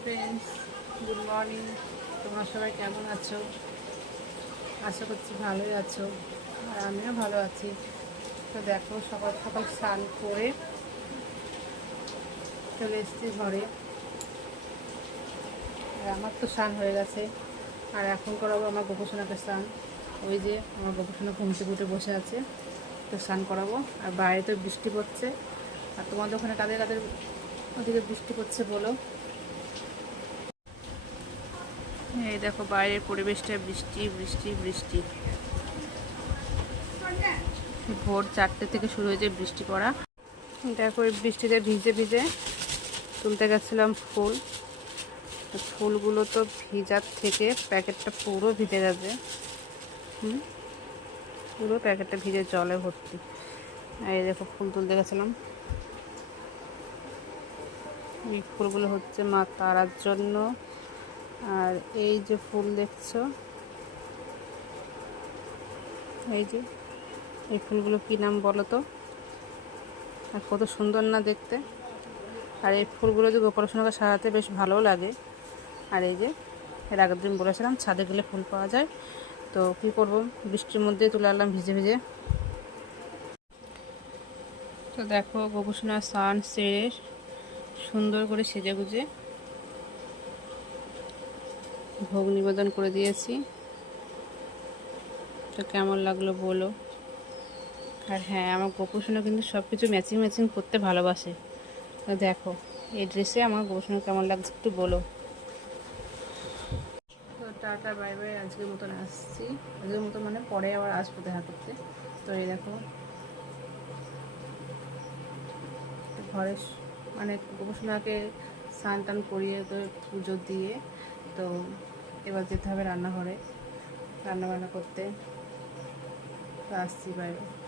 Friends good morning তোমরা সবাই কেমন আছো? আশা করছি ভালোই আছো, আর আমিও ভালো আছি। তো দেখো, সকাল সকাল স্নান করে চলে এসেছি ঘরে। আর আমার তো স্নান হয়ে গেছে। আর এখন করাবো আমার গোপসোনাকে স্নান। ওই যে আমার গোপসোনা ঘুম থেকে উঠে বসে আছে, তো স্নান করাবো। আর বাইরে তো বৃষ্টি পড়ছে। আর তোমাদের ওখানে কাদের কাদের ওদিকে বৃষ্টি পড়ছে বলো? এই দেখো বাইরের পরিবেশটা বৃষ্টি বৃষ্টি বৃষ্টি। ভোর চারটে থেকে শুরু হয়েছে বৃষ্টি পড়া। দেখো এই বৃষ্টিতে ভিজে ভিজে তুলতে গেছিলাম ফুল। ফুলগুলো তো ভিজার থেকে প্যাকেটটা পুরো ভিজে গেছে। হুম? পুরো প্যাকেটটা ভিজে জলে ভর্তি। আর এই দেখো ফুল তুলতে গেছিলাম। এই ফুলগুলো হচ্ছে মা তারার জন্য। আর এই যে ফুল দেখছ, এই যে, এই ফুলগুলো কী নাম বলো তো? আর কত সুন্দর না দেখতে। আর এই ফুলগুলো যে গোপালসোনাকে সাজাতে বেশ ভালো লাগে। আর এই যে, এর আগের দিন বলেছিলাম, ছাদে গেলে ফুল পাওয়া যায়। তো কী করব, বৃষ্টির মধ্যে তুলে আনলাম ভিজে ভিজে। তো দেখো গোপসোনা সান সেরে সুন্দর করে সেজে গুজে ভোগ নিবেদন করে দিয়েছি। তো কেমন লাগল বলো? আর হ্যাঁ আমার গোপসোনা কিন্তু সব কিছু ম্যাচিং ম্যাচিং করতে ভালোবাসে। তো দেখো, এই ড্রেসে আমার গোপসোনা কেমন লাগছে একটু বলো। তো টাটা বাই বাই আজকের মতন আসছি। আজকের মতো মানে পরে আবার আসব দেখা করতে। তো এই দেখো। ঘরে মানে গোপসোনাকে স্নান টান করিয়ে তো পুজো দিয়ে, তো এবার যেতে হবে রান্নাঘরে। রান্নাবান্না করতে। আসছি বাইরে